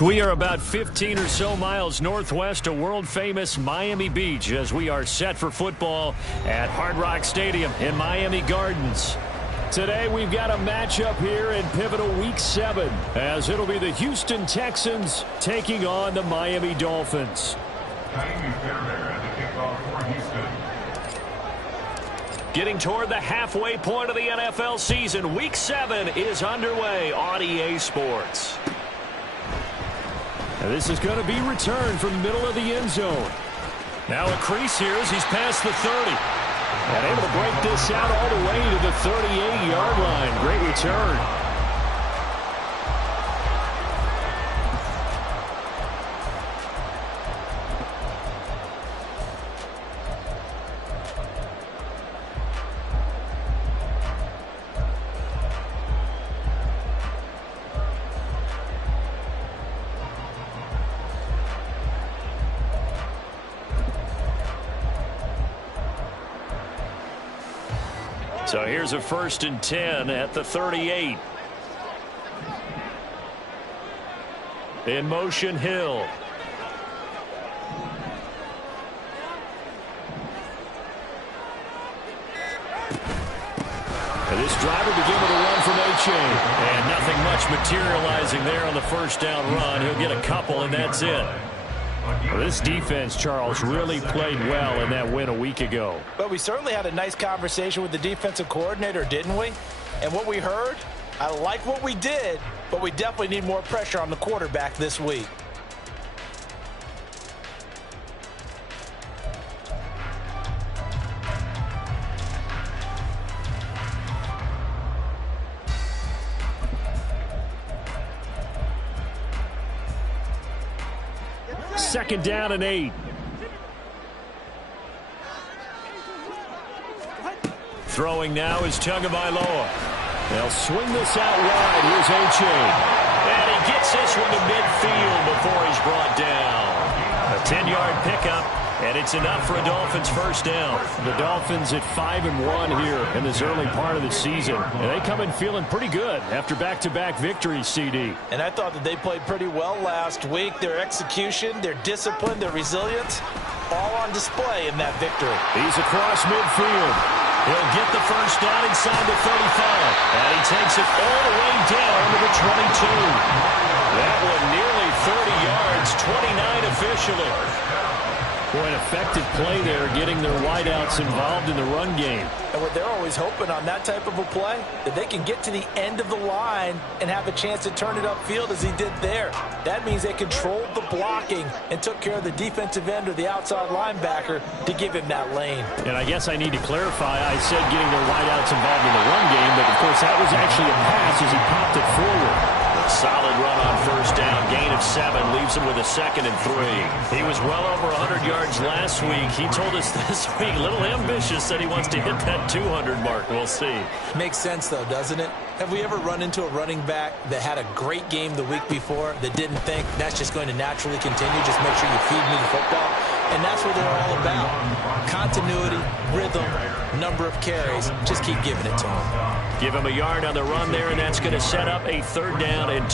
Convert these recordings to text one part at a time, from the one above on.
We are about 15 or so miles northwest of world-famous Miami Beach as we are set for football at Hard Rock Stadium in Miami Gardens. Today we've got a matchup here in pivotal Week 7 as it'll be the Houston Texans taking on the Miami Dolphins. Getting toward the halfway point of the NFL season, Week 7 is underway on EA Sports. And this is going to be returned from the middle of the end zone. Now a crease here as he's past the 30. And able to break this out all the way to the 38-yard line. Great return. So here's a 1st and 10 at the 38. In motion, Hill. And this driver begin with a run from A-Chain. And nothing much materializing there on the first down run. He'll get a couple, and that's it. Well, this defense, Charles, really played well in that win a week ago. But we certainly had a nice conversation with the defensive coordinator, didn't we? And what we heard, I like what we did, but we definitely need more pressure on the quarterback this week. Second down and 8. Throwing now is Tagovailoa. They'll swing this out wide. Here's A-Chain. And he gets this one to midfield before he's brought down. A 10-yard pickup, and it's enough for a Dolphins first down. The Dolphins at 5-1 here in this early part of the season. And they come in feeling pretty good after back-to-back victories, CD. And I thought that they played pretty well last week. Their execution, their discipline, their resilience, all on display in that victory. He's across midfield. He'll get the first down inside the 35. And he takes it all the way down to the 22. That one nearly 30 yards, 29 officially. Boy, an effective play there, getting their wideouts involved in the run game. And what they're always hoping on that type of a play, that they can get to the end of the line and have a chance to turn it upfield as he did there. That means they controlled the blocking and took care of the defensive end or the outside linebacker to give him that lane. And I guess I need to clarify, I said getting their wideouts involved in the run game, but of course that was actually a pass as he popped it forward. Solid run on first down. Gain of 7 leaves him with a 2nd and 3. He was well over 100 yards last week. He told us this week, a little ambitious, said he wants to hit that 200 mark. We'll see. Makes sense, though, doesn't it? Have we ever run into a running back that had a great game the week before that didn't think that's just going to naturally continue? Just make sure you feed me the football. And that's what they're all about. Continuity, rhythm, number of carries. Just keep giving it to him. Give him a yard on the run there, and that's going to set up a 3rd down and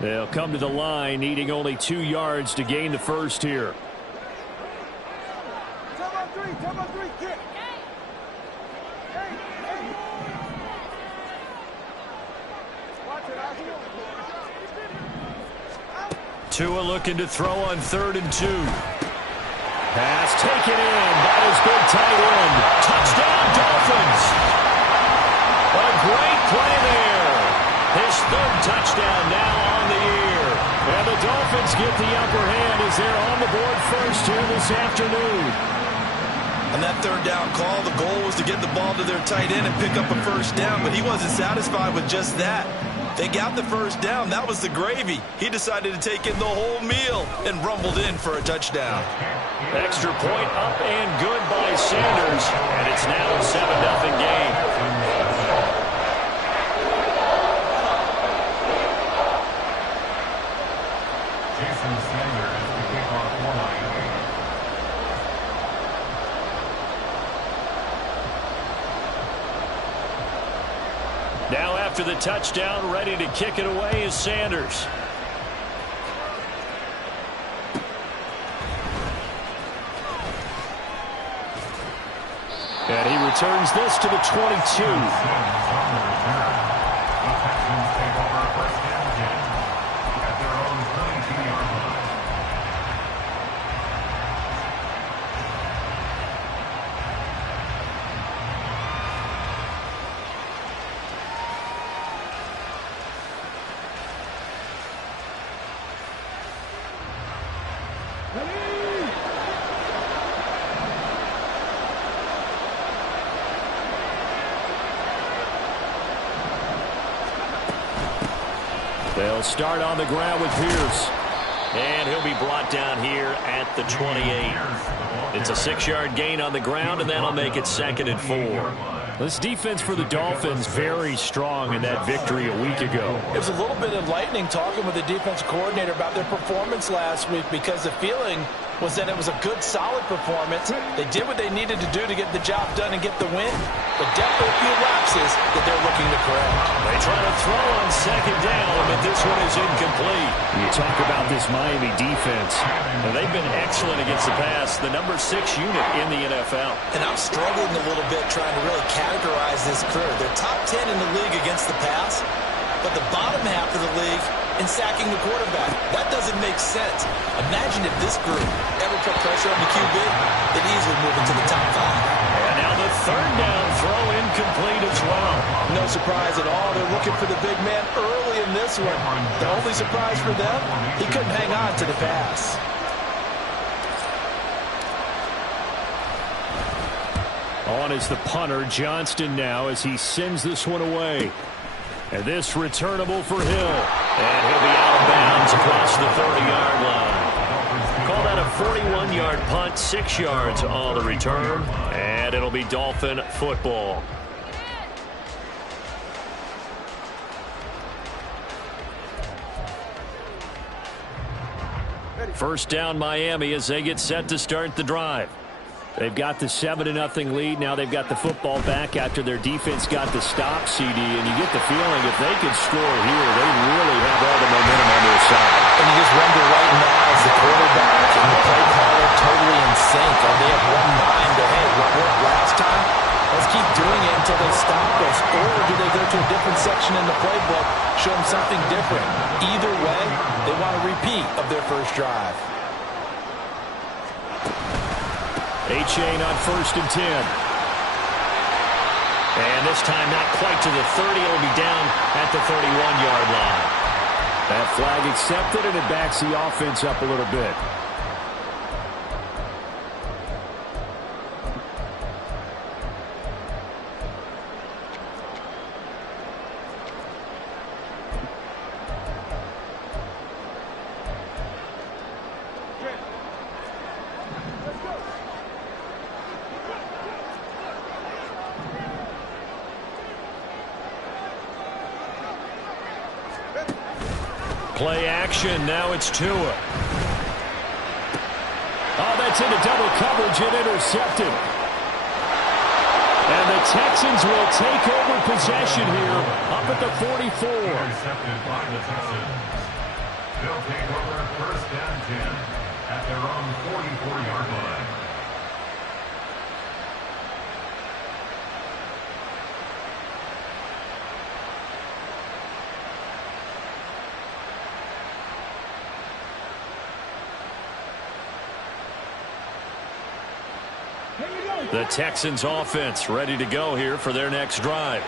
2. They'll come to the line, needing only 2 yards to gain the first here. Tua looking to throw on 3rd and 2. Pass taken in by his big tight end. Touchdown, Dolphins. A great play there. His 3rd touchdown now on the year. And the Dolphins get the upper hand as they're on the board first here this afternoon. On that 3rd down call, the goal was to get the ball to their tight end and pick up a first down, but he wasn't satisfied with just that. They got the first down. That was the gravy. He decided to take in the whole meal and rumbled in for a touchdown. Extra point up and good by Sanders, and it's now a 7-0 game. Now after the touchdown, ready to kick it away is Sanders. And he returns this to the 22. They'll start on the ground with Pierce. And he'll be brought down here at the 28. It's a 6-yard gain on the ground, and that'll make it 2nd and 4. This defense for the Dolphins very strong in that victory a week ago. It was a little bit enlightening talking with the defense coordinator about their performance last week, because the feeling was that it was a good, solid performance. They did what they needed to do to get the job done and get the win, but definitely a few lapses that they're looking to correct. They try to throw on 2nd down, but this one is incomplete. You talk about this Miami defense. Well, they've been excellent against the pass, the number 6 unit in the NFL. And I'm struggling a little bit trying to really categorize this crew. They're top 10 in the league against the pass, but the bottom half of the league in sacking the quarterback. That doesn't make sense. Imagine if this group ever put pressure on the QB, they'd easily move into the top 5. And now the 3rd down throw incomplete as well. No surprise at all. They're looking for the big man early in this one. The only surprise for them, he couldn't hang on to the pass. On is the punter, Johnston, now as he sends this one away. And this returnable for Hill. And he'll be out of bounds across the 30-yard line. Call that a 41-yard punt, 6 yards on the return. And it'll be Dolphin football. First down Miami as they get set to start the drive. They've got the 7-0 lead. Now they've got the football back after their defense got the stop, CD. And you get the feeling if they can score here, they really have all the momentum on their side. And you just wonder right now, is the quarterback and the play caller totally in sync? Are they of one mind that, hey, what worked last time? Let's keep doing it until they stop us. Or do they go to a different section in the playbook, show them something different? Either way, they want a repeat of their first drive. A-Chain on 1st and 10. And this time not quite to the 30. It'll be down at the 31-yard line. That flag accepted, and it backs the offense up a little bit. Play action. Now it's Tua. Oh, that's into double coverage and intercepted. And the Texans will take over possession here up at the 44. Intercepted by the Texans. They'll take over 1st and 10 at their own 44-yard line. The Texans offense ready to go here for their next drive.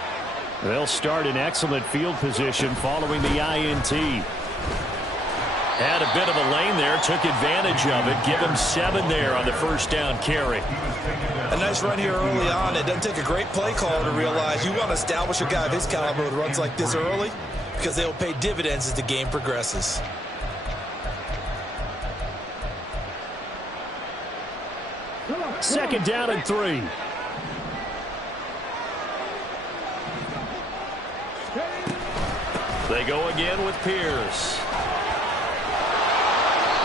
They'll start in excellent field position following the INT. Had a bit of a lane there, took advantage of it. Give him 7 there on the 1st down carry. A nice run here early on. It doesn't take a great play caller to realize you want to establish a guy of his caliber who runs like this early, because they will pay dividends as the game progresses. Second down and 3. They go again with Pierce.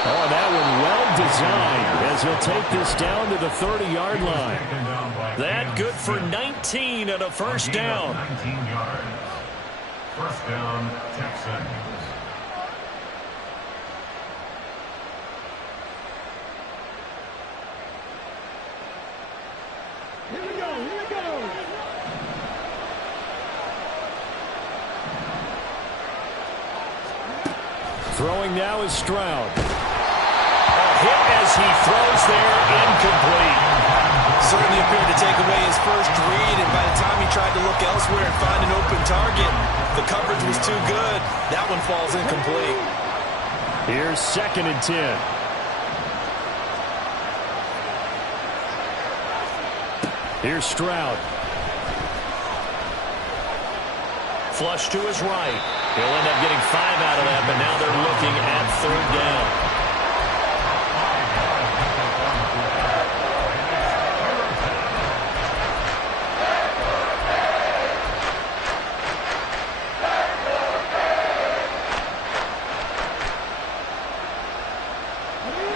Oh, that one well designed as he'll take this down to the 30-yard line. That good for 19 and a 1st down. First down, Texans. Here we go. Throwing now is Stroud. A hit as he throws there, incomplete. Certainly appeared to take away his first read, and by the time he tried to look elsewhere and find an open target, the coverage was too good. That one falls incomplete. Here's 2nd and 10. Here's Stroud. Flush to his right. He'll end up getting 5 out of that, but now they're looking at 3rd down.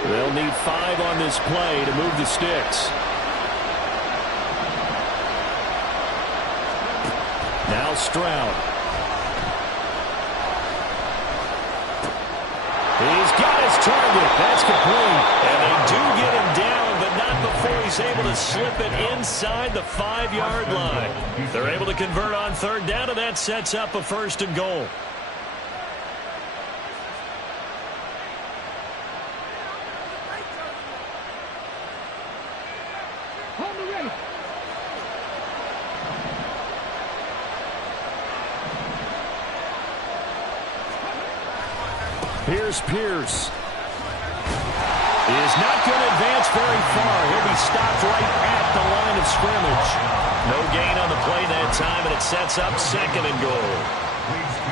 They'll need 5 on this play to move the sticks. Now Stroud. He's got his target. That's complete. And they do get him down, but not before he's able to slip it inside the 5-yard line. They're able to convert on 3rd down, and that sets up a 1st and goal. Here's Pierce. He is not going to advance very far. He'll be stopped right at the line of scrimmage. No gain on the play that time, and it sets up 2nd and goal.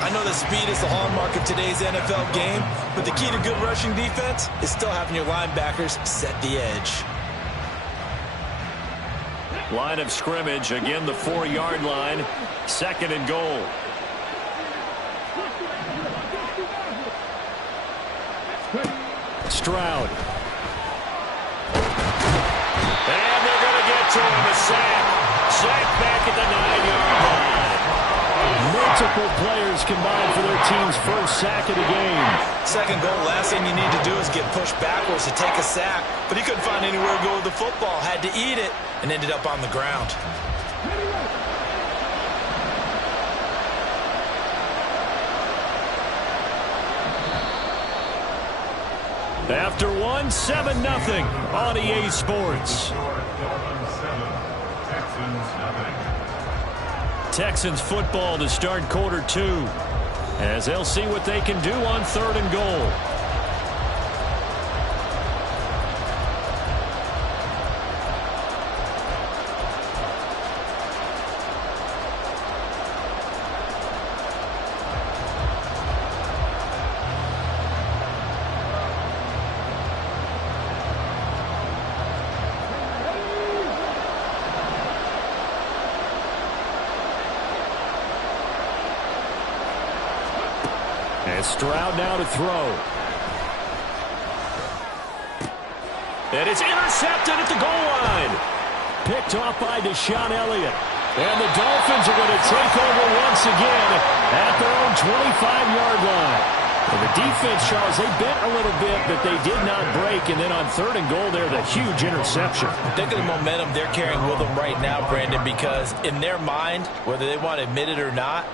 I know that speed is the hallmark of today's NFL game, but the key to good rushing defense is still having your linebackers set the edge. Line of scrimmage, again the 4-yard line. 2nd and goal. Stroud. And they're going to get to him, a sack. Sack back at the 9-yard line. Multiple players combined for their team's first sack of the game. 2nd goal, last thing you need to do is get pushed backwards to take a sack. But he couldn't find anywhere to go with the football, had to eat it, and ended up on the ground. After 1, 7-0 on EA Sports. Texans football to start quarter 2, as they'll see what they can do on 3rd and goal. And Stroud now to throw. And it's intercepted at the goal line. Picked off by Deshaun Elliott. And the Dolphins are going to take over once again at their own 25-yard line. And the defense, Charles, they bent a little bit, but they did not break. And then on 3rd and goal, there's a huge interception. Think of the momentum they're carrying with them right now, Brandon, because in their mind, whether they want to admit it or not,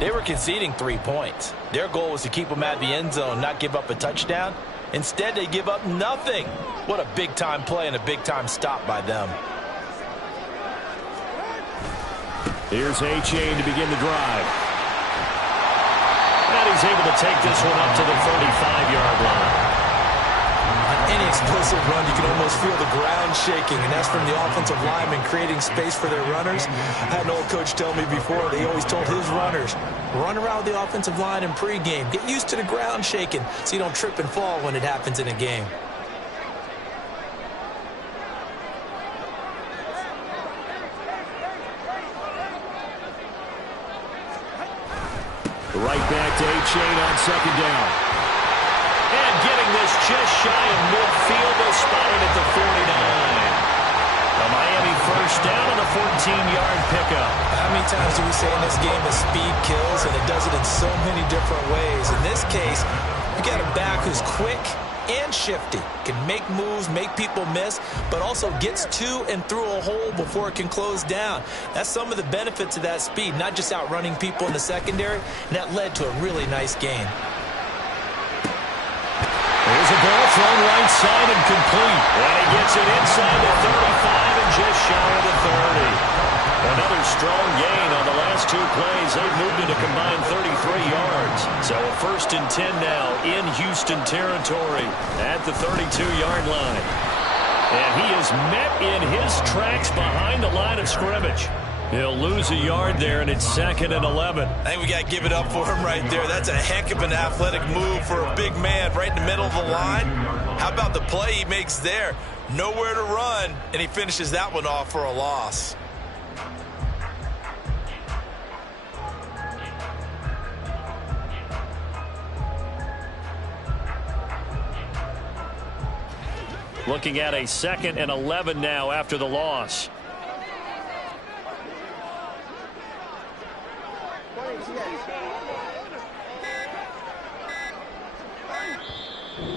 they were conceding 3 points. Their goal was to keep them at the end zone, not give up a touchdown. Instead, they give up nothing. What a big-time play and a big-time stop by them. Here's A-Chain to begin the drive. And he's able to take this one up to the 35-yard line. On any explosive run, you can almost feel the ground shaking, and that's from the offensive linemen creating space for their runners. I had an old coach tell me before, they always told his runners, run around the offensive line in pregame. Get used to the ground shaking so you don't trip and fall when it happens in a game. Right back to A-Chain on 2nd down. And getting this just shy of midfield, they'll spot it at the 49. A A Miami first down on the 14-yard pickup. How many times do we say in this game that speed kills, and it does it in so many different ways? In this case, you got a back who's quick and shifty, can make moves, make people miss, but also gets to and through a hole before it can close down. That's some of the benefits of that speed, not just outrunning people in the secondary, and that led to a really nice gain. There's a ball thrown right side and complete. And he gets it inside the 35 and just shy of the 30. Another strong gain on the last two plays. They've moved it a combined 33 yards. So a 1st and 10 now in Houston territory at the 32-yard line. And he is met in his tracks behind the line of scrimmage. He'll lose a yard there, and it's 2nd and 11. I think we got to give it up for him right there. That's a heck of an athletic move for a big man right in the middle of the line. How about the play he makes there? Nowhere to run, and he finishes that one off for a loss. Looking at a 2nd and 11 now after the loss.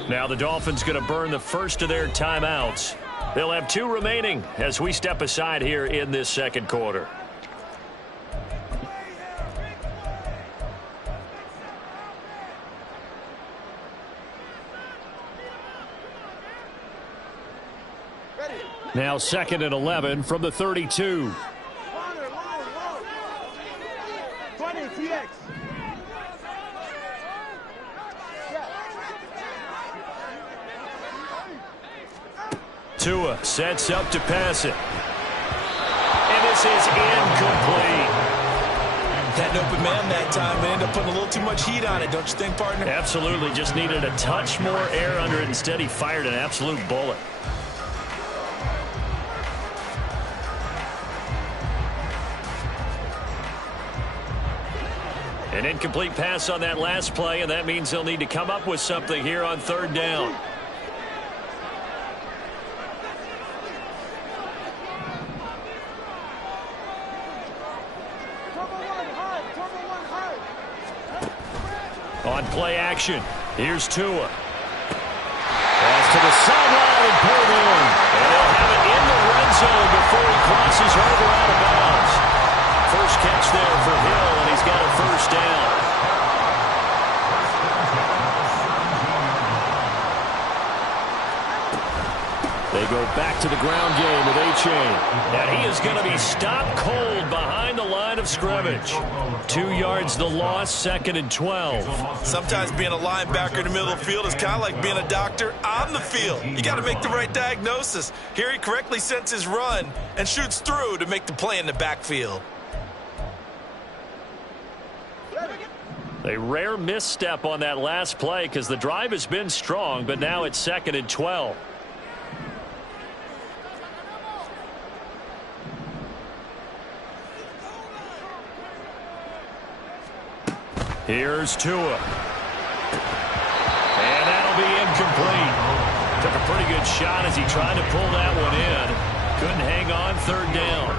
Now the Dolphins going to burn the first of their timeouts. They'll have 2 remaining as we step aside here in this 2nd quarter. Now 2nd and 11 from the 32. 20 TX. Tua sets up to pass it. And this is incomplete. Had an open man that time, but ended up putting a little too much heat on it, don't you think, partner? Absolutely. Just needed a touch more air under it. Instead, he fired an absolute bullet. An incomplete pass on that last play, and that means they'll need to come up with something here on 3rd down. On play action, here's Tua. Pass to the sideline and pulled in. And they'll have it in the red zone before he crosses over out of bounds. First catch there for Hill, and he's got a 1st down. They go back to the ground game with A-Chain. And he is going to be stopped cold behind the line of scrimmage. 2 yards the loss, 2nd and 12. Sometimes being a linebacker in the middle of the field is kind of like being a doctor on the field. You got to make the right diagnosis. Here he correctly sets his run and shoots through to make the play in the backfield. A rare misstep on that last play because the drive has been strong, but now it's 2nd and 12. Here's Tua. And that'll be incomplete. Took a pretty good shot as he tried to pull that one in. Couldn't hang on, 3rd down.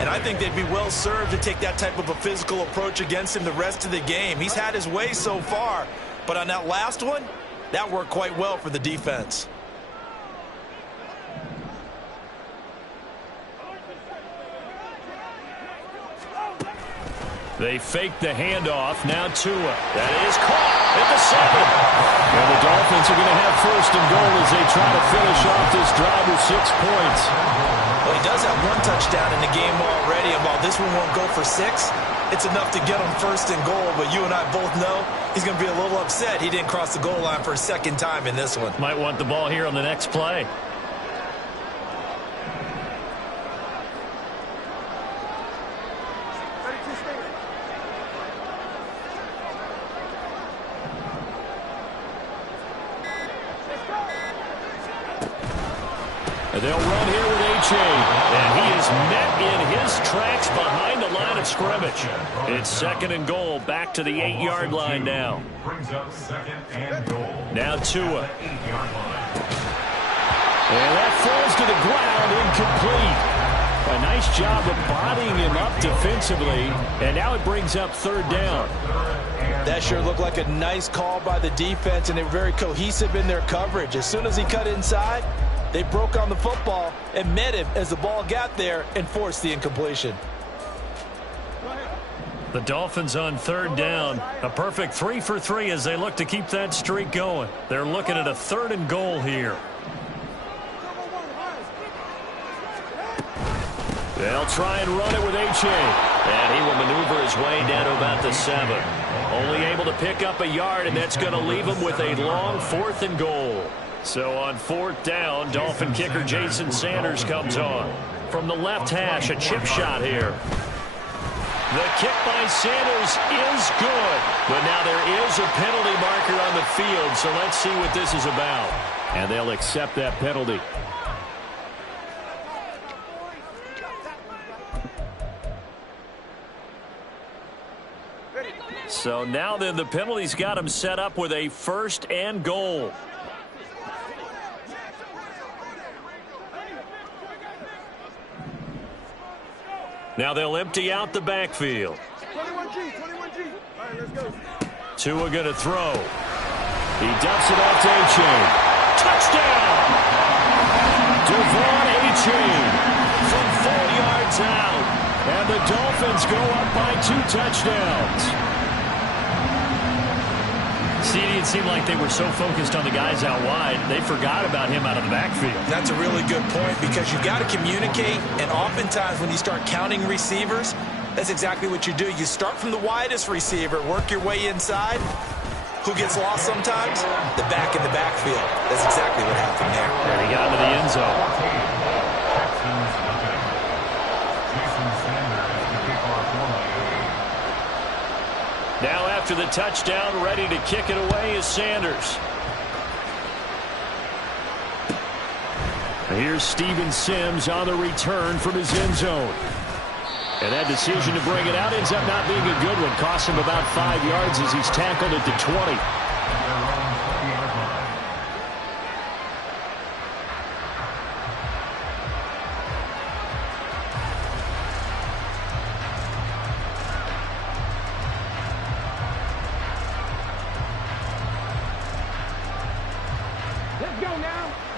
And I think they'd be well served to take that type of a physical approach against him the rest of the game. He's had his way so far, but on that last one, that worked quite well for the defense. They fake the handoff. Now Tua. That is caught at the 7. And the Dolphins are going to have 1st and goal as they try to finish off this drive with 6 points. Well, he does have 1 touchdown in the game already, and while this one won't go for 6, it's enough to get him 1st and goal. But you and I both know he's going to be a little upset he didn't cross the goal line for a 2nd time in this one. Might want the ball here on the next play. They'll run here with A-Chain, and he is met in his tracks behind the line of scrimmage. It's 2nd and goal, back to the 8-yard line now. Brings up 2nd and goal. Now Tua. And that falls to the ground, incomplete. A nice job of bodying him up defensively, and now it brings up third down. That sure looked like a nice call by the defense, and they were very cohesive in their coverage. As soon as he cut inside, they broke on the football and met him as the ball got there and forced the incompletion. The Dolphins on third down. A perfect 3 for 3 as they look to keep that streak going. They're looking at a 3rd and goal here. They'll try and run it with H.A. And he will maneuver his way down to about the 7. Only able to pick up a yard, and that's going to leave him with a long 4th and goal. So on 4th down, Dolphin kicker Jason Sanders comes on. From the left hash, a chip shot here. The kick by Sanders is good. But now there is a penalty marker on the field, so let's see what this is about. And they'll accept that penalty. So now then the penalty's got him set up with a 1st and goal. Now they'll empty out the backfield. 21G. All right, let's go. Tua going to throw. He dumps it off to A-Chain. Touchdown! Devon A-Chain from 4 yards out. And the Dolphins go up by 2 touchdowns. See, it seemed like they were so focused on the guys out wide, they forgot about him out of the backfield. That's a really good point because you've got to communicate, and oftentimes when you start counting receivers, that's exactly what you do. You start from the widest receiver, work your way inside. Who gets lost sometimes? The back in the backfield. That's exactly what happened there. And he got into the end zone. Now after the touchdown, ready to kick it away is Sanders. Here's Steven Sims on the return from his end zone. And that decision to bring it out ends up not being a good one. Costs him about 5 yards as he's tackled at the 20.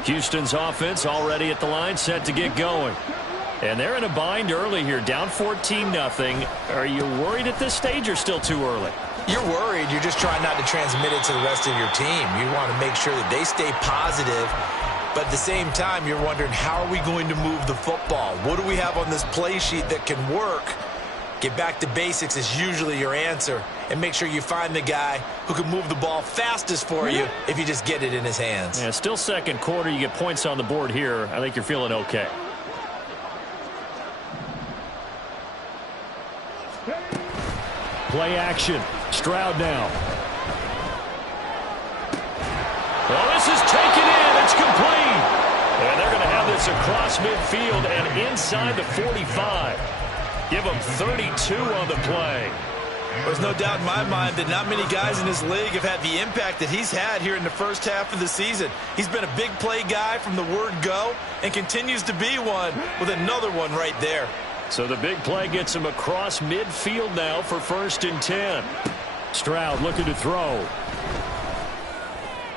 Houston's offense already at the line, set to get going. And they're in a bind early here, down 14-0. Are you worried at this stage or still too early? You're worried. You're just trying not to transmit it to the rest of your team. You want to make sure that they stay positive. But at the same time, you're wondering, how are we going to move the football? What do we have on this play sheet that can work? Get back to basics is usually your answer. And make sure you find the guy who can move the ball fastest for you if you just get it in his hands. Yeah, still second quarter. You get points on the board here. I think you're feeling okay. Play action. Stroud now. Well, this is taken in. It's complete. And they're going to have this across midfield and inside the 45. Give him 32 on the play. There's no doubt in my mind that not many guys in this league have had the impact that he's had here in the first half of the season. He's been a big play guy from the word go and continues to be one with another one right there. So the big play gets him across midfield now for 1st and 10. Stroud looking to throw.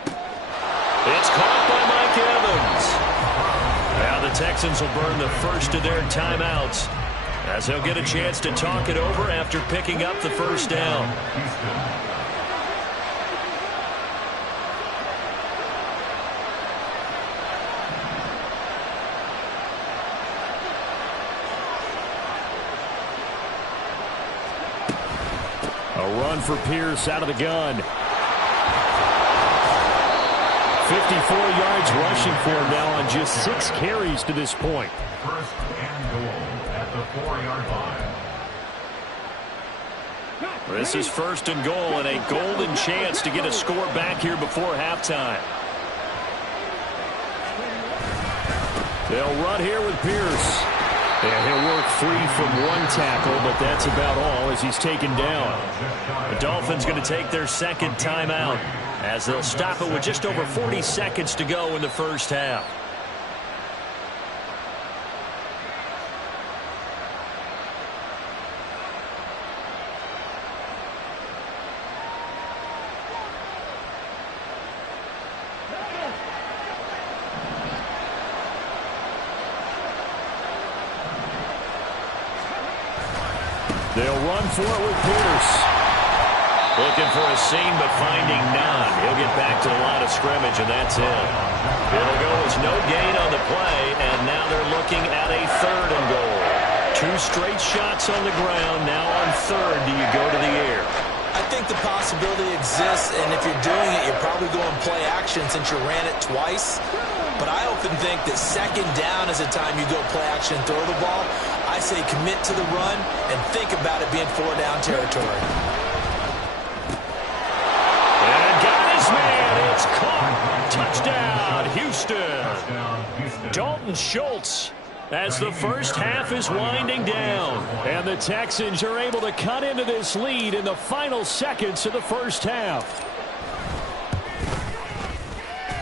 It's caught by Mike Evans. Now the Texans will burn the first of their timeouts, as they'll get a chance to talk it over after picking up the first down. A run for Pierce out of the gun. 54 yards rushing for him now on just 6 carries to this point. 1st and goal at the 4-yard line. This is 1st and goal and a golden chance to get a score back here before halftime. They'll run here with Pierce. And he'll work free from 1 tackle, but that's about all as he's taken down. The Dolphins going to take their 2nd timeout as they'll stop it with just over 40 seconds to go in the first half. They'll run for it with Pierce. Looking for a seam, but finding none. He'll get back to the line of scrimmage, and that's it. It'll go as no gain on the play, and now they're looking at a 3rd and goal. 2 straight shots on the ground. Now on 3rd, do you go to the air? I think the possibility exists, and if you're doing it, you're probably going play action since you ran it twice. But I often think that 2nd down is the time you go play action and throw the ball. I say commit to the run and think about it being 4-down territory. And got his man. It's caught. Touchdown, Houston. Dalton Schultz. As the first half is winding down. And the Texans are able to cut into this lead in the final seconds of the first half.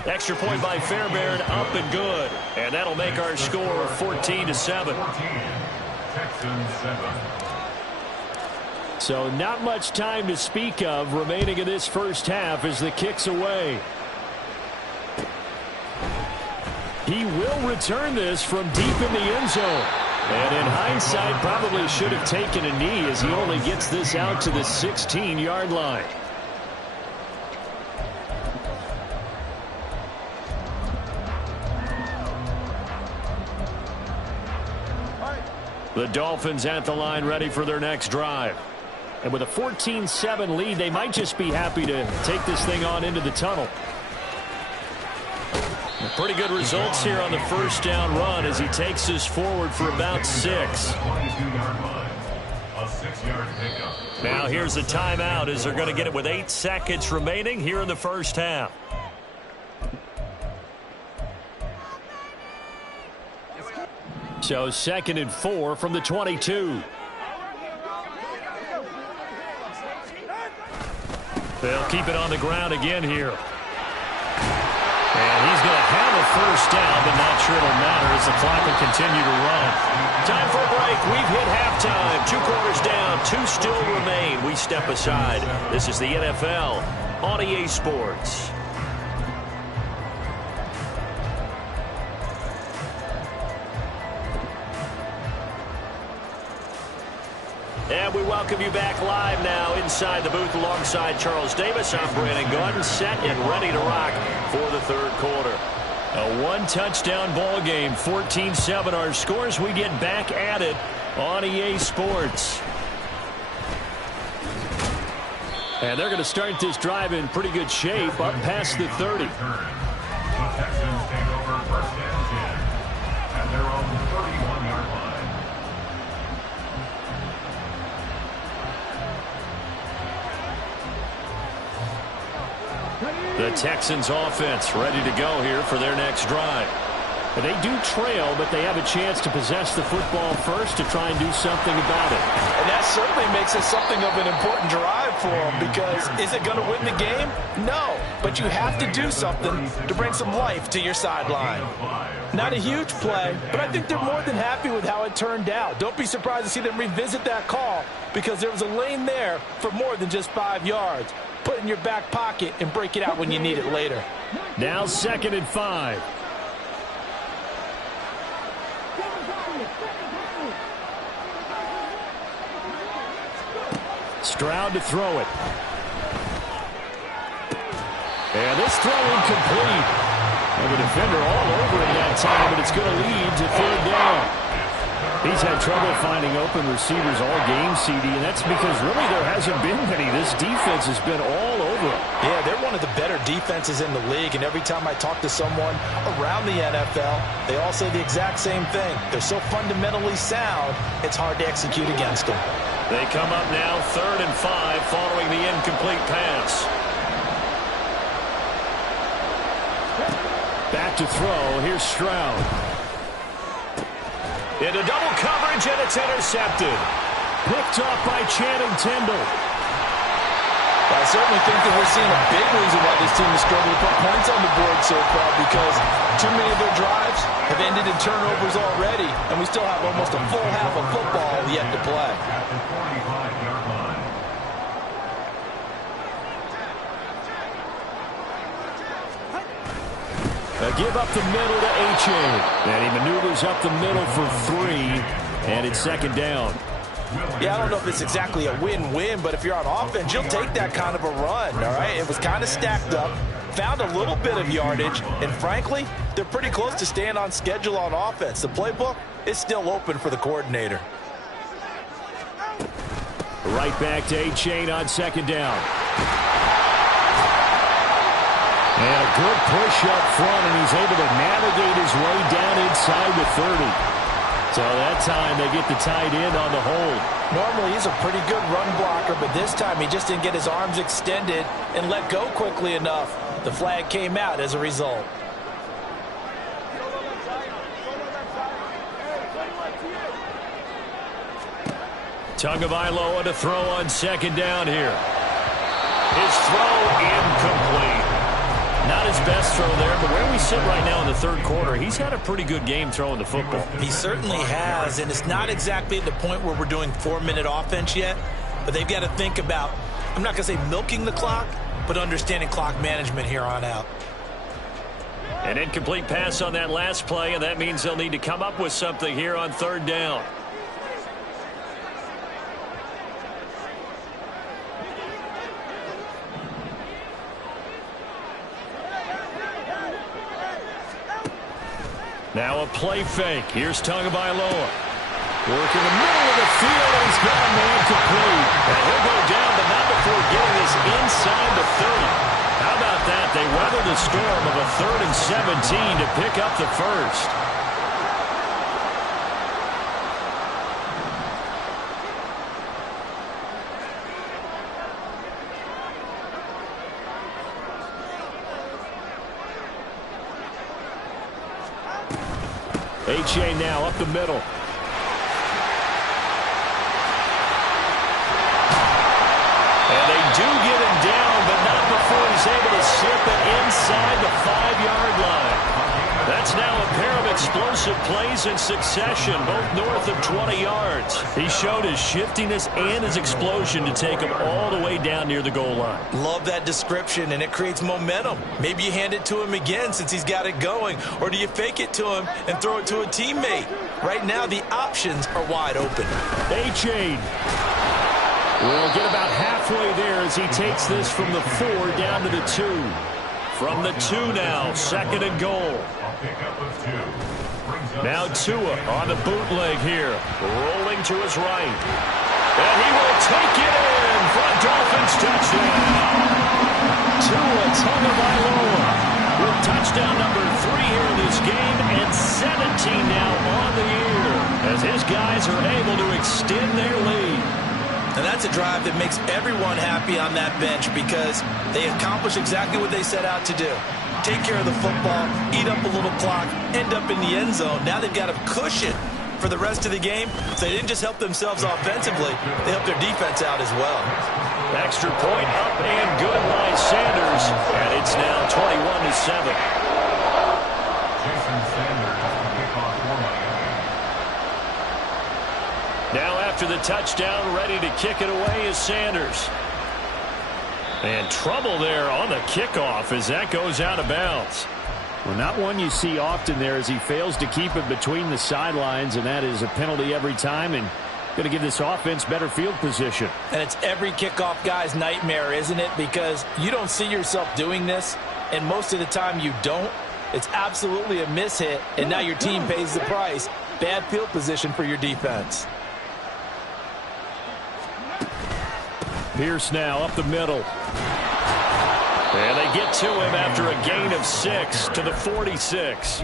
Extra point by Fairbairn, up and good. And that'll make our score 14-7. Texans 7. So not much time to speak of remaining in this first half as the kick's away. He will return this from deep in the end zone. And in hindsight, probably should have taken a knee as he only gets this out to the 16-yard line. The Dolphins at the line ready for their next drive. And with a 14-7 lead, they might just be happy to take this thing on into the tunnel. Pretty good results here on the first down run as he takes this forward for about 6. 22-yard line. A 6-yard pickup. Now here's a timeout as they're going to get it with 8 seconds remaining here in the first half. So 2nd and 4 from the 22. They'll keep it on the ground again here. And he's going to have a first down, but not sure it'll matter as the clock will continue to run. Time for a break. We've hit halftime. 2 quarters down. 2 still remain. We step aside. This is the NFL on EA Sports. And we welcome you back live now inside the booth alongside Charles Davis. I'm Brandon Gordon, set and ready to rock for the 3rd quarter. A 1-touchdown ball game, 14-7 our scores. We get back at it on EA Sports. And they're going to start this drive in pretty good shape up past the 30. The Texans take over 1st and 10 at their own 31-yard line. The Texans offense ready to go here for their next drive. They do trail, but they have a chance to possess the football first to try and do something about it. And that certainly makes it something of an important drive for them because is it going to win the game? No, but you have to do something to bring some life to your sideline. Not a huge play, but I think they're more than happy with how it turned out. Don't be surprised to see them revisit that call because there was a lane there for more than just 5 yards. Put it in your back pocket and break it out when you need it later. Now 2nd and 5. Stroud to throw it. And this throw incomplete. And the defender all over him that time, but it's going to lead to 3rd down. He's had trouble finding open receivers all game, CD, and that's because really there hasn't been many. This defense has been all over him. Yeah, they're one of the better defenses in the league, and every time I talk to someone around the NFL, they all say the exact same thing. They're so fundamentally sound, it's hard to execute against them. They come up now 3rd and 5 following the incomplete pass. Back to throw. Here's Stroud. Into double coverage, and it's intercepted. Picked off by Channing Tindall. I certainly think that we're seeing a big reason why this team has struggled to put points on the board so far because too many of their drives have ended in turnovers already, and we still have almost a full half of football yet to play. At the 45-yard line. A give up the middle to H.A. And he maneuvers up the middle for 3, and it's 2nd down. Yeah, I don't know if it's exactly a win-win, but if you're on offense, you'll take that kind of a run, all right? It was kind of stacked up, found a little bit of yardage, and frankly, they're pretty close to staying on schedule on offense. The playbook is still open for the coordinator. Right back to A-Chain on second down. And a good push up front, and he's able to navigate his way down inside the 30. So that time they get the tight end on the hold. Normally he's a pretty good run blocker, but this time he just didn't get his arms extended and let go quickly enough. The flag came out as a result. Tagovailoa to throw on second down here. His throw incomplete. Not his best throw there, but where we sit right now in the third quarter, he's had a pretty good game throwing the football. He certainly has, and it's not exactly at the point where we're doing 4-minute offense yet, but they've got to think about, I'm not going to say milking the clock, but understanding clock management here on out. An incomplete pass on that last play, and that means they'll need to come up with something here on third down. Now a play fake. Here's Tagovailoa. Working the middle of the field, and he's got a man complete. And he'll go down, but not before getting this inside the 30. How about that? They weather the storm of a 3rd and 17 to pick up the first. A-Chain now up the middle. And they do get him down, but not before he's able to slip it inside the 5-yard line. That's now a pair of explosive plays in succession, both north of 20 yards. He showed his shiftiness and his explosion to take him all the way down near the goal line. Love that description, and it creates momentum. Maybe you hand it to him again since he's got it going, or do you fake it to him and throw it to a teammate? Right now, the options are wide open. A-Chain will get about halfway there as he takes this from the 4 down to the 2. From the 2 now, 2nd and goal. Now Tua on the bootleg here, rolling to his right. And he will take it in for a Dolphins touchdown. Tua Tagovailoa with touchdown number 3 here in this game, and 17 now on the year as his guys are able to extend their lead. And that's a drive that makes everyone happy on that bench because they accomplish exactly what they set out to do. Take care of the football, eat up a little clock, end up in the end zone. Now they've got a cushion for the rest of the game. So they didn't just help themselves offensively, they helped their defense out as well. Extra point up and good by Sanders. And it's now 21-7. Now after the touchdown, ready to kick it away is Sanders. And trouble there on the kickoff as that goes out of bounds. Well, not one you see often there as he fails to keep it between the sidelines, and that is a penalty every time and going to give this offense better field position. And it's every kickoff guy's nightmare, isn't it? Because you don't see yourself doing this, and most of the time you don't. It's absolutely a mishit, and now your team pays the price. Bad field position for your defense. Pierce now up the middle. And they get to him after a gain of 6 to the 46.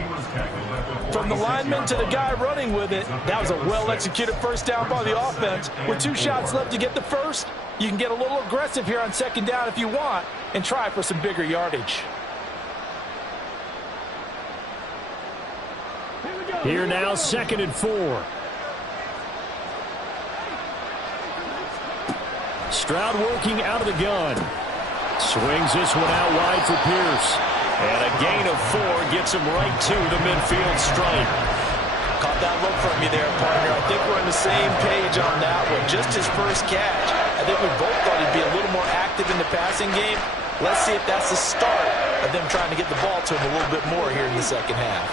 From the lineman to the guy running with it, that was a well-executed first down by the offense. With 2 shots left to get the first, you can get a little aggressive here on second down if you want and try for some bigger yardage. Here now, 2nd and 4. Stroud working out of the gun. Swings this one out wide for Pierce. And a gain of 4 gets him right to the midfield stripe. Caught that look from you there, partner. I think we're on the same page on that one. Just his first catch. I think we both thought he'd be a little more active in the passing game. Let's see if that's the start of them trying to get the ball to him a little bit more here in the second half.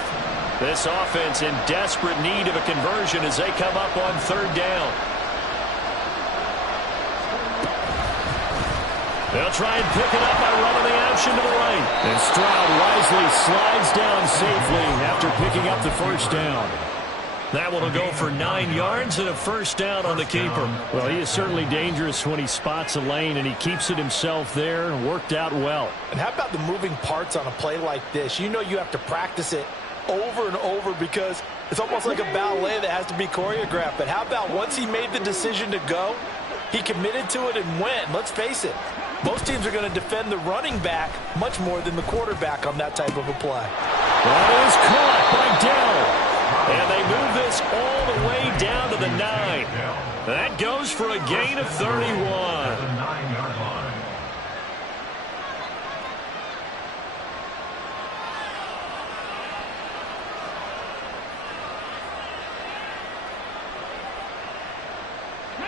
This offense in desperate need of a conversion as they come up on 3rd down. They'll try and pick it up by running the option to the right. And Stroud wisely slides down safely after picking up the first down. That one will go for 9 yards and a first down on the keeper. Well, he is certainly dangerous when he spots a lane, and he keeps it himself there and worked out well. And how about the moving parts on a play like this? You know you have to practice it over and over because it's almost like a ballet that has to be choreographed. But how about once he made the decision to go, he committed to it and went. Let's face it, most teams are going to defend the running back much more than the quarterback on that type of a play. That is caught by Dell. And they move this all the way down to the 9. That goes for a gain of 31. The 9-yard line.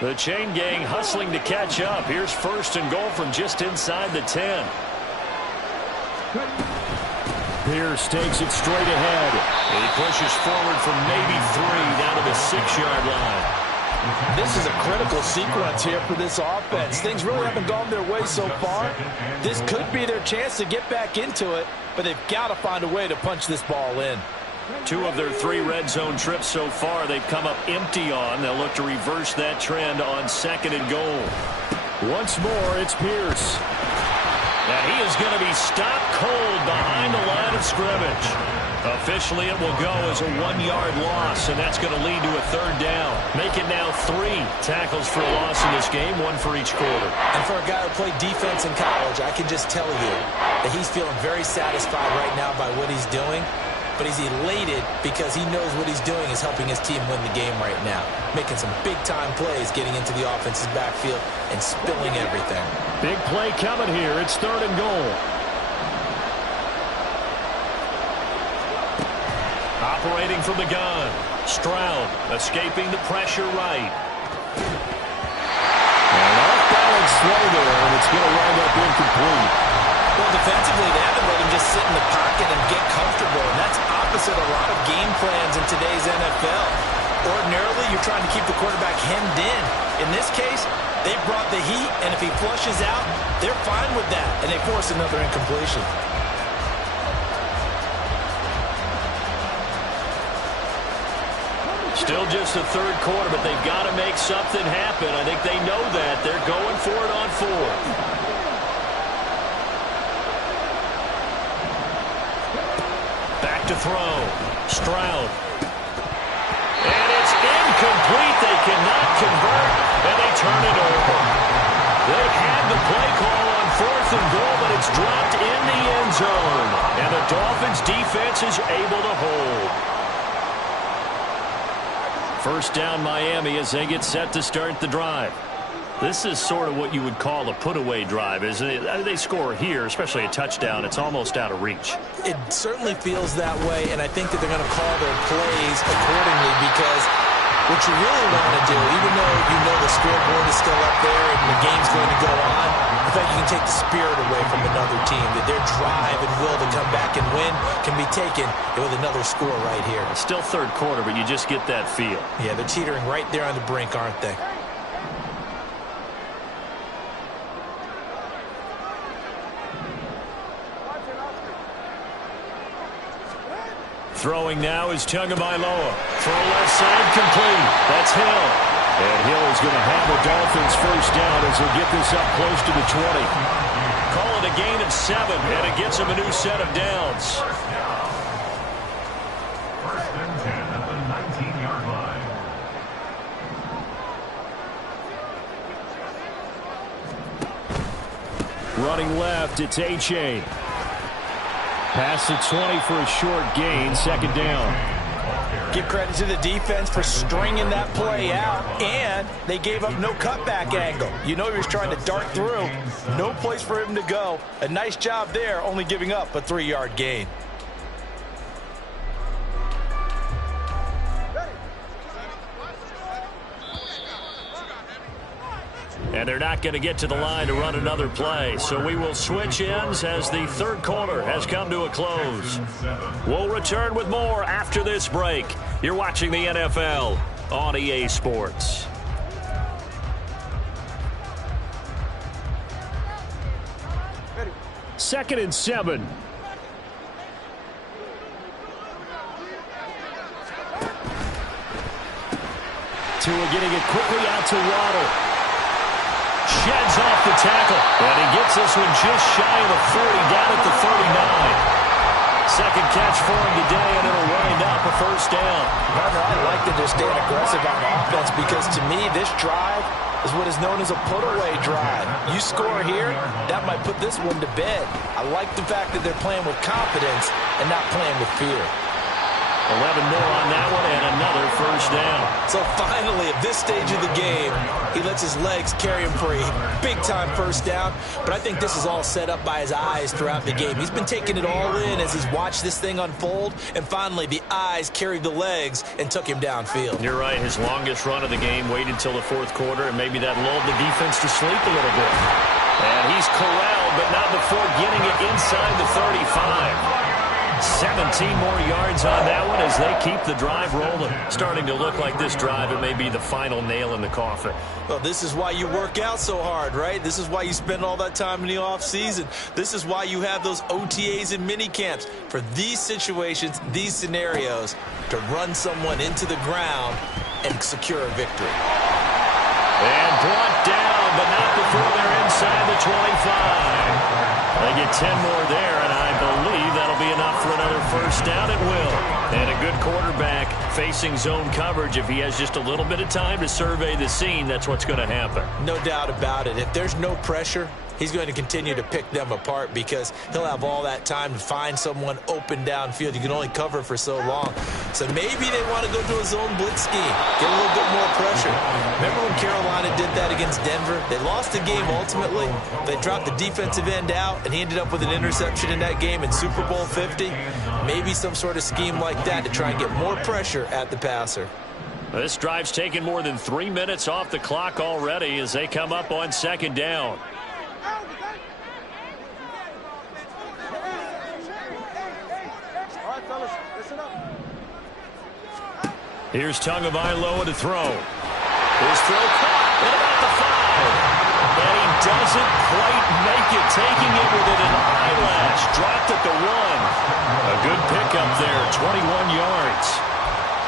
The chain gang hustling to catch up. Here's first and goal from just inside the 10. Pierce takes it straight ahead. He pushes forward from maybe 3 down to the 6-yard line. This is a critical sequence here for this offense. Things really haven't gone their way so far. This could be their chance to get back into it, but they've got to find a way to punch this ball in. 2 of their 3 red zone trips so far they've come up empty on. They'll look to reverse that trend on 2nd and goal. Once more, it's Pierce. And he is going to be stopped cold behind the line of scrimmage. Officially, it will go as a 1-yard loss, and that's going to lead to a 3rd down. Make it now 3 tackles for a loss in this game, 1 for each quarter. And for a guy who played defense in college, I can just tell you that he's feeling very satisfied right now by what he's doing. But he's elated because he knows what he's doing is helping his team win the game right now. Making some big-time plays, getting into the offense's backfield, and spilling everything. Big play coming here. It's 3rd and goal. Operating from the gun. Stroud escaping the pressure right. And off-balance throw there, and it's going to wind up incomplete. Well, defensively, they haven't let him just sit in the pocket and get comfortable, and that's opposite a lot of game plans in today's NFL. Ordinarily, you're trying to keep the quarterback hemmed in. In this case, they brought the heat, and if he flushes out, they're fine with that, and they force another incompletion. Still just the 3rd quarter, but they've got to make something happen. I think they know that. They're going for it on 4th. To throw. Stroud. And it's incomplete. They cannot convert, and they turn it over. They had the play call on 4th and goal, but it's dropped in the end zone. And the Dolphins' defense is able to hold. First down, Miami, as they get set to start the drive. This is sort of what you would call a put-away drive, isn't it? They score here, especially a touchdown. It's almost out of reach. It certainly feels that way, and I think that they're going to call their plays accordingly because what you really want to do, even though you know the scoreboard is still up there and the game's going to go on, in fact, you can take the spirit away from another team, that their drive and will to come back and win can be taken with another score right here. It's still 3rd quarter, but you just get that feel. Yeah, they're teetering right there on the brink, aren't they? Throwing now is Tagovailoa. Throw left side complete. That's Hill. And Hill is going to have the Dolphins first down as they get this up close to the 20. Call it a gain of 7, and it gets them a new set of downs. First and 10 at the 19-yard line. Running left, it's A-Chain. Past the 20 for a short gain, 2nd down. Give credit to the defense for stringing that play out, and they gave up no cutback angle. You know he was trying to dart through. No place for him to go. A nice job there, only giving up a 3-yard gain. And they're not going to get to the line to run another play. So we will switch ends as the 3rd quarter has come to a close. We'll return with more after this break. You're watching the NFL on EA Sports. 2nd and 7. Tua getting it quickly out to Waddle. Sheds off the tackle. And he gets this one just shy of the 40, down at the 39. Second catch for him today, and it'll wind up a first down. I like that they're staying aggressive on offense because, to me, this drive is what is known as a put-away drive. You score here, that might put this one to bed. I like the fact that they're playing with confidence and not playing with fear. 11 more on that one, and another first down. So finally, at this stage of the game, he lets his legs carry him for a big-time first down. But I think this is all set up by his eyes throughout the game. He's been taking it all in as he's watched this thing unfold. And finally, the eyes carried the legs and took him downfield. You're right. His longest run of the game waited until the 4th quarter, and maybe that lulled the defense to sleep a little bit. And he's corralled, but not before getting it inside the 35. 17 more yards on that one as they keep the drive rolling. Starting to look like this drive, it may be the final nail in the coffin. Well, this is why you work out so hard, right? This is why you spend all that time in the offseason. This is why you have those OTAs and mini camps for these situations, these scenarios, to run someone into the ground and secure a victory. And brought down, but not before they're inside the 25. They get 10 more there, and I believe that'll be enough for another first down. It will. And a good quarterback facing zone coverage. If he has just a little bit of time to survey the scene, that's what's going to happen. No doubt about it. If there's no pressure, he's going to continue to pick them apart because he'll have all that time to find someone open downfield. You can only cover for so long. So maybe they want to go to a zone blitz scheme, get a little bit more pressure. Remember when Carolina did that against Denver? They lost the game ultimately. They dropped the defensive end out, and he ended up with an interception in that game in Super Bowl 50. Maybe some sort of scheme like that to try and get more pressure at the passer. This drive's taken more than 3 minutes off the clock already as they come up on 2nd down. Here's Tagovailoa to throw. His throw caught at about the 5. And he doesn't quite make it, taking it within an eyelash. Dropped at the 1. A good pickup there, 21 yards.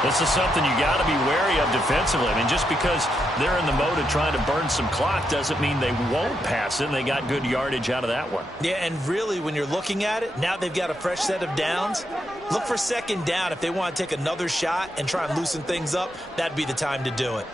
This is something you got to be wary of defensively. I mean, just because they're in the mode of trying to burn some clock doesn't mean they won't pass it. And they got good yardage out of that one. Yeah, and really, when you're looking at it, now they've got a fresh set of downs. Look for 2nd down. If they want to take another shot and try and loosen things up, that'd be the time to do it.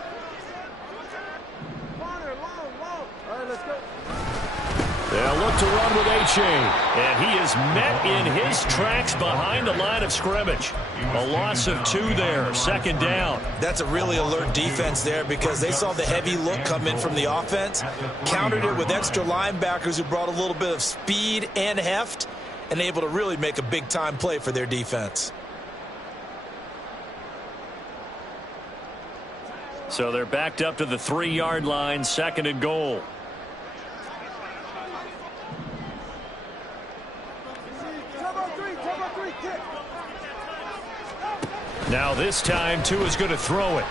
They'll look to run with A-Chain. And he is met in his tracks behind the line of scrimmage. A loss of 2 there, 2nd down. That's a really alert defense there because they saw the heavy look come in from the offense, countered it with extra linebackers who brought a little bit of speed and heft, and able to really make a big-time play for their defense. So they're backed up to the 3-yard line, 2nd and goal. Now this time, Tua's going to throw it.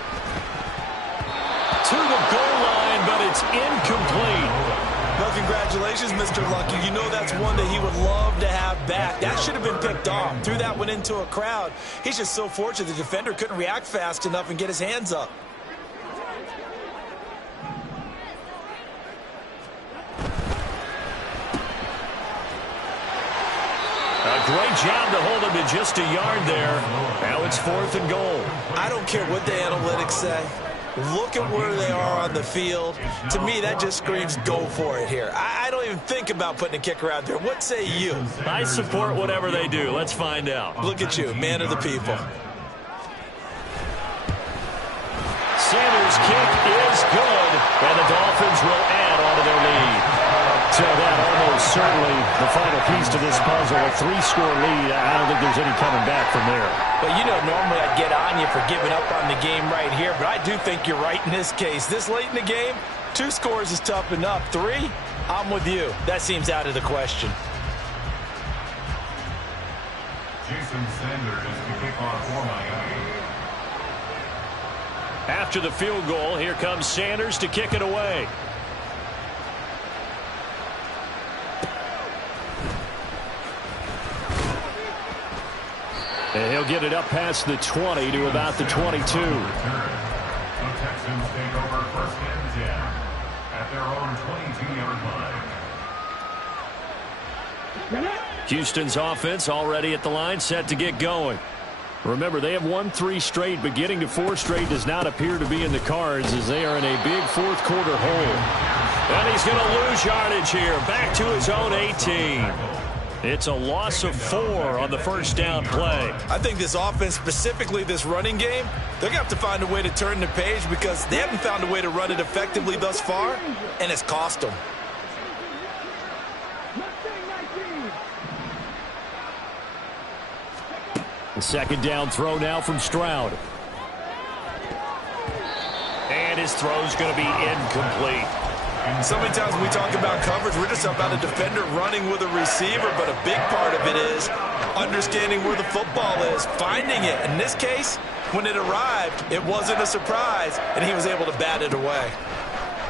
To the goal line, but it's incomplete. Well, congratulations, Mr. Lucky. You know that's one that he would love to have back. That should have been picked off. Threw that one into a crowd. He's just so fortunate the defender couldn't react fast enough and get his hands up. A great job to hold him to just a yard there. Now it's 4th and goal. I don't care what the analytics say. Look at where they are on the field. To me, that just screams go for it here. I don't even think about putting a kicker out there. What say you? I support whatever they do. Let's find out. Look at you, man of the people. Sanders' kick is good, and the Dolphins will add on to their lead. So that almost certainly the final piece to this puzzle, a 3-score lead. I don't think there's any coming back from there. Well, you know, normally I'd get on you for giving up on the game right here, but I do think you're right in this case. This late in the game, 2 scores is tough enough. 3, I'm with you. That seems out of the question. Jason Sanders to kick off for Miami. After the field goal, here comes Sanders to kick it away. And he'll get it up past the 20 to about the 22. The Texans take over 1st and 10 at their own 22-yard line. Houston's offense already at the line, set to get going. Remember, they have won 3 straight, but getting to 4 straight does not appear to be in the cards as they are in a big fourth-quarter hole. And he's going to lose yardage here, back to his own 18. It's a loss of 4 on the first down play. I think this offense, specifically this running game, they're going to have to find a way to turn the page because they haven't found a way to run it effectively thus far, and it's cost them. The second down throw now from Stroud. And his throw's going to be incomplete. So many times when we talk about coverage, we're just about a defender running with a receiver, but a big part of it is understanding where the football is, finding it. In this case, when it arrived, it wasn't a surprise, and he was able to bat it away.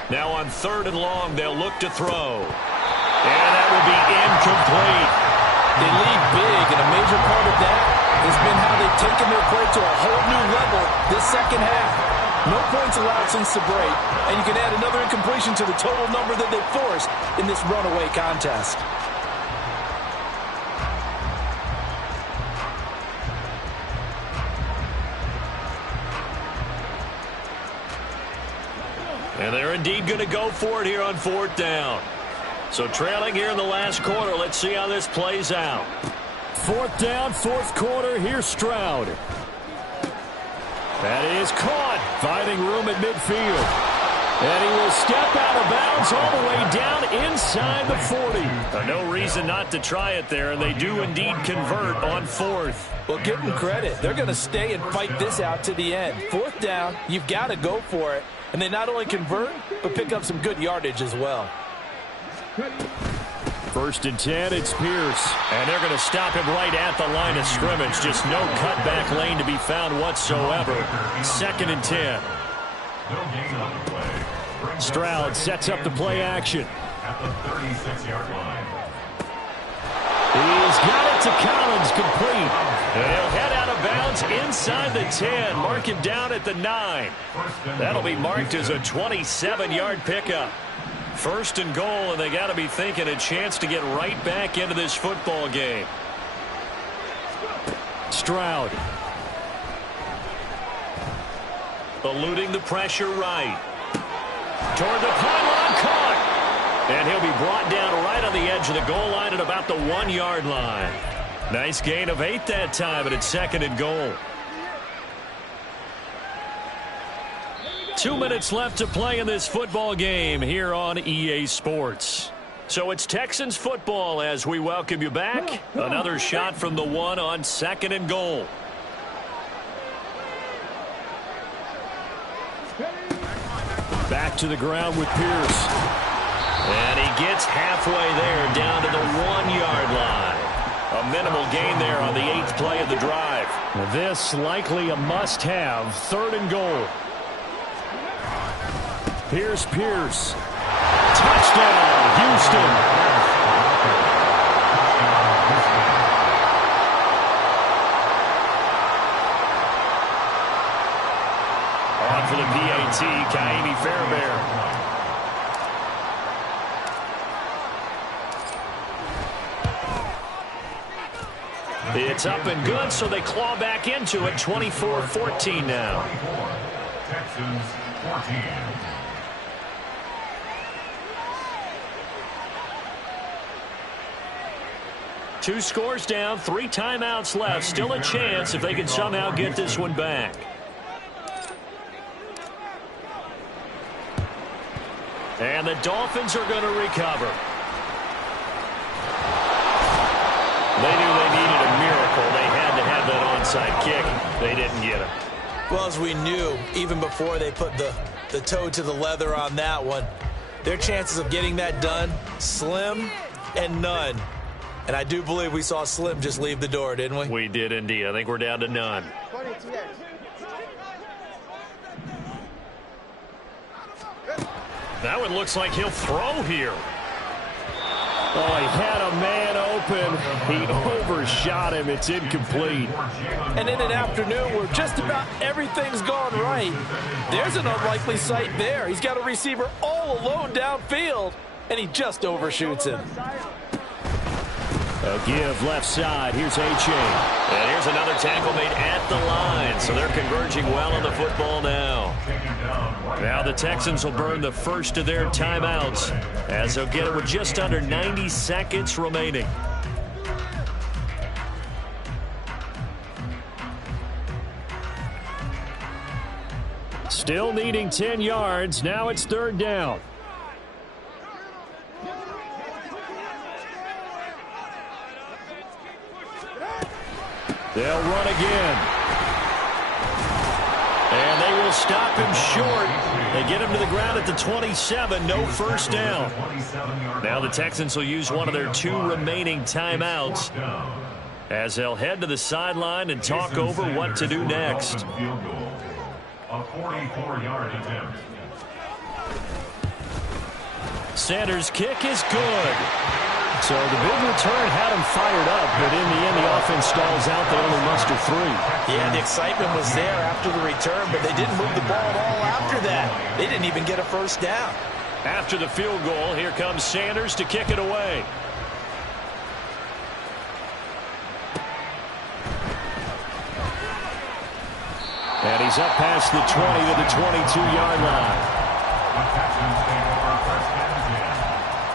Now on 3rd and long, they'll look to throw. And that will be incomplete. They lead big, and a major part of that has been how they've taken their play to a whole new level this second half. No points allowed since the break, and you can add another incompletion to the total number that they forced in this runaway contest. And they're indeed going to go for it here on 4th down. So trailing here in the last quarter, let's see how this plays out. 4th down, 4th quarter, here's Stroud. That is caught, finding room at midfield. And he will step out of bounds all the way down inside the 40. No reason not to try it there, and they do indeed convert on 4th. Well, give them credit. They're going to stay and fight this out to the end. 4th down, you've got to go for it. And they not only convert, but pick up some good yardage as well. 1st and 10, it's Pierce. And they're going to stop him right at the line of scrimmage. Just no cutback lane to be found whatsoever. 2nd and 10. Stroud sets up the play action. At the 36-yard line. He's got it to Collins, complete. And he'll head out of bounds inside the 10. Mark him down at the 9. That'll be marked as a 27-yard pickup. 1st and goal, and they got to be thinking a chance to get right back into this football game. Stroud. Eluding the pressure right. Toward the pylon, caught. And he'll be brought down right on the edge of the goal line at about the 1-yard line. Nice gain of 8 that time, and it's 2nd and goal. 2 minutes left to play in this football game here on EA Sports. So it's Texans football as we welcome you back. Another shot from the 1 on 2nd and goal. Back to the ground with Pierce. And he gets halfway there down to the 1-yard line. A minimal gain there on the 8th play of the drive. This likely a must-have. 3rd and goal. Here's Pierce. Touchdown, Houston. On for the PAT, Kaimi Fairbairn. It's up and good, so they claw back into it. 24-14 now. Texans 14. Two scores down, 3 timeouts left. Still a chance if they can somehow get this one back. And the Dolphins are going to recover. They knew they needed a miracle. They had to have that onside kick. They didn't get it. Well, as we knew, even before they put the toe to the leather on that one, their chances of getting that done, slim and none. And I do believe we saw Slim just leave the door, didn't we? We did indeed. I think we're down to none. That one looks like he'll throw here. Oh, he had a man open. He overshot him. It's incomplete. And in an afternoon where just about everything's gone right, there's an unlikely sight there. He's got a receiver all alone downfield, and he just overshoots him. A give left side. Here's A-Chain. And here's another tackle made at the line. So they're converging well on the football now. Now the Texans will burn the first of their timeouts as they'll get it with just under 90 seconds remaining. Still needing 10 yards. Now it's third down. They'll run again. And they will stop him short. They get him to the ground at the 27. No first down. Now the Texans will use one of their 2 remaining timeouts as they'll head to the sideline and talk over what to do next. A 44-yard attempt. Sanders' kick is good. So the big return had him fired up, but in the end, the offense stalls out. They only muster 3. Yeah, the excitement was there after the return, but they didn't move the ball at all after that. They didn't even get a first down. After the field goal, here comes Sanders to kick it away. And he's up past the 20 to the 22-yard line. The Texans take over first and 10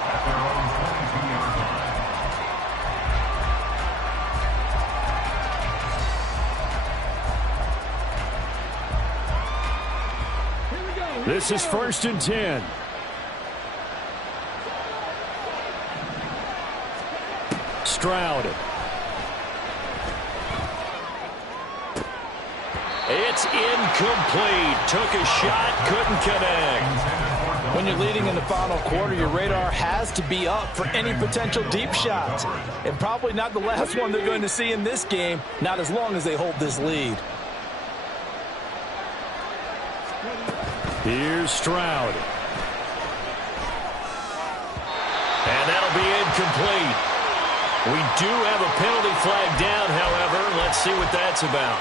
at their own 22-yard line. This is first and 10. Stroud. It's incomplete. Took a shot, couldn't connect. When you're leading in the final quarter, your radar has to be up for any potential deep shots. And probably not the last one they're going to see in this game, not as long as they hold this lead. Here's Stroud. And that'll be incomplete. We do have a penalty flag down, however. Let's see what that's about.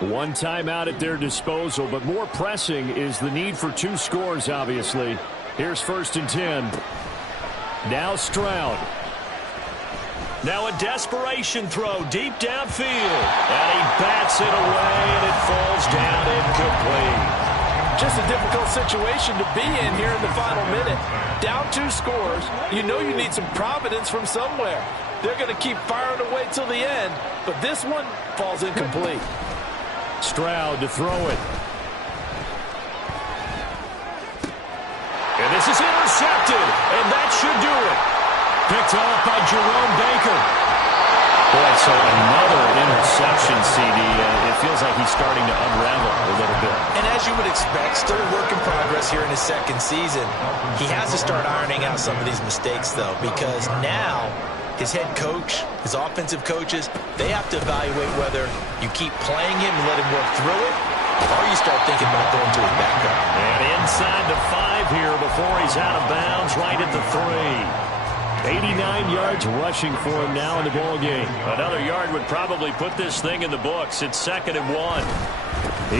One timeout at their disposal, but more pressing is the need for 2 scores, obviously. Here's first and 10. Now Stroud. Now a desperation throw deep downfield. And he bats it away, and it falls down incomplete. Just a difficult situation to be in here in the final minute. Down 2 scores. You know you need some providence from somewhere. They're going to keep firing away till the end, but this one falls incomplete. Stroud to throw it. And this is intercepted, and that should do it. Picked off by Jerome Baker. Boy, so another interception, CD. It feels like he's starting to unravel a little bit. And as you would expect, still a work in progress here in his second season. He has to start ironing out some of these mistakes, though, because now his head coach, his offensive coaches, they have to evaluate whether you keep playing him and let him work through it, or you start thinking about throwing to his backup. And inside the 5 here before he's out of bounds, right at the 3. 89 yards rushing for him now in the ball game. Another yard would probably put this thing in the books. It's 2nd and 1.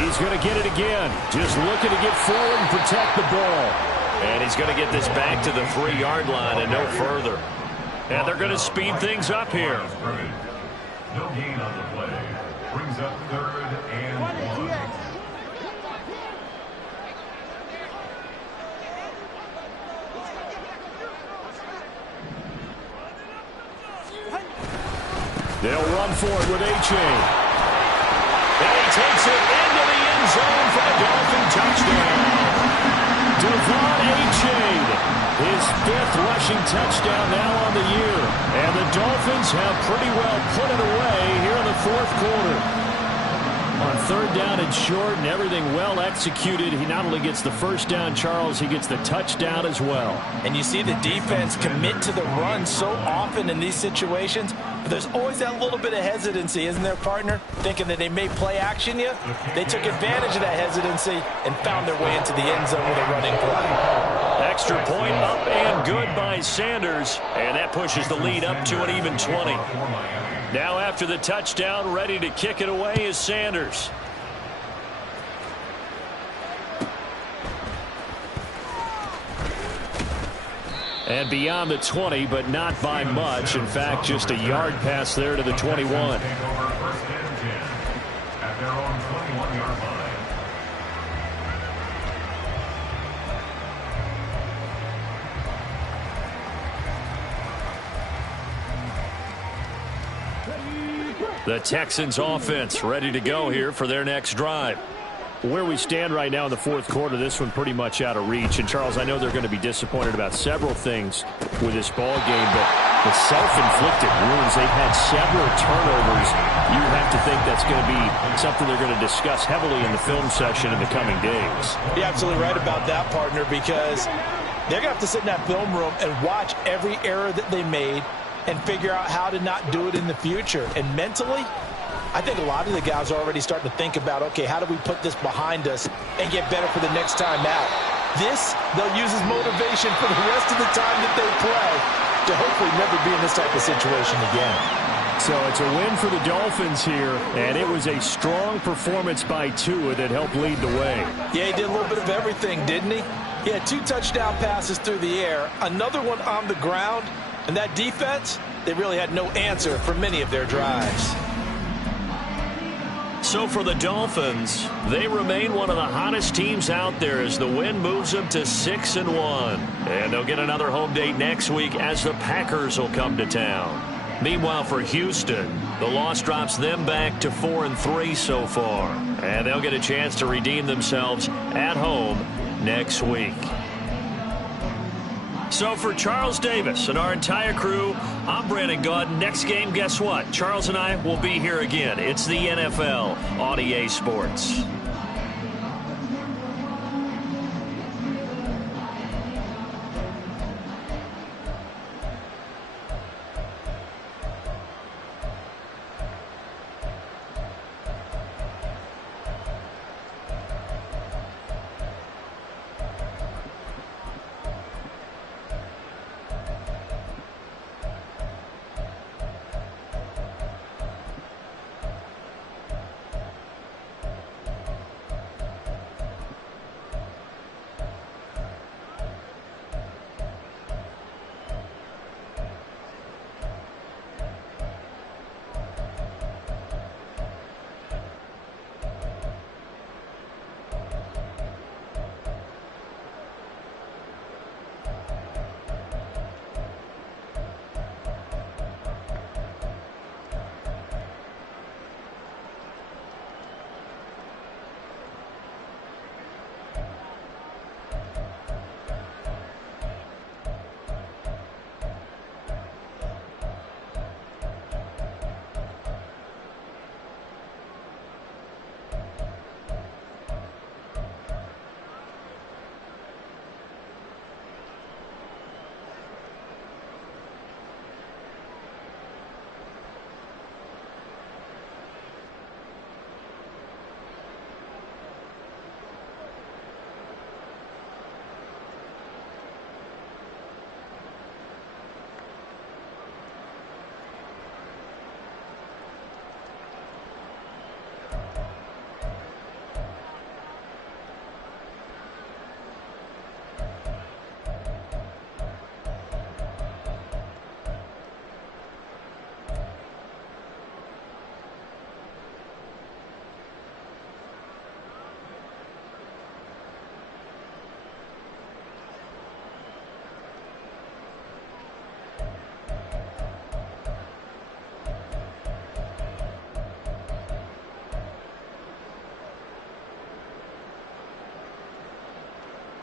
He's going to get it again. Just looking to get forward and protect the ball. And he's going to get this back to the 3-yard line and no further. And they're going to speed things up here. No gain on the play. Brings up 3rd and 1. They'll run for it with A-Chain. And he takes it into the end zone for the Dolphin touchdown. Devon A-Chain, his 5th rushing touchdown now on the year. And the Dolphins have pretty well put it away here in the 4th quarter. On third down and short and everything well executed, he not only gets the first down, Charles, he gets the touchdown as well. And you see the defense commit to the run so often in these situations, but there's always that little bit of hesitancy, isn't there, partner? Thinking that they may play action you. They took advantage of that hesitancy and found their way into the end zone with a running play. Extra point up and good by Sanders, and that pushes the lead up to an even 20. Now after the touchdown, ready to kick it away is Sanders. And beyond the 20, but not by much. In fact, just a yard pass there to the 21. At their own 21-yard line. The Texans offense ready to go here for their next drive. Where we stand right now in the fourth quarter, this one pretty much out of reach. And, Charles, I know they're going to be disappointed about several things with this ball game, but the self-inflicted wounds, they've had several turnovers. You have to think that's going to be something they're going to discuss heavily in the film session in the coming days. You're absolutely right about that, partner, because they're going to have to sit in that film room and watch every error that they made and figure out how to not do it in the future. And mentally, I think a lot of the guys are already starting to think about, okay, how do we put this behind us and get better for the next time out? This, they'll use as motivation for the rest of the time that they play to hopefully never be in this type of situation again. So it's a win for the Dolphins here, and it was a strong performance by Tua that helped lead the way. Yeah, he did a little bit of everything, didn't he? He had 2 touchdown passes through the air, another one on the ground, and that defense, they really had no answer for many of their drives. So for the Dolphins, they remain one of the hottest teams out there as the win moves them to 6-1. And they'll get another home date next week as the Packers will come to town. Meanwhile, for Houston, the loss drops them back to 4-3 so far. And they'll get a chance to redeem themselves at home next week. So for Charles Davis and our entire crew, I'm Brandon Gaud. Next game, guess what? Charles and I will be here again. It's the NFL on EA Sports.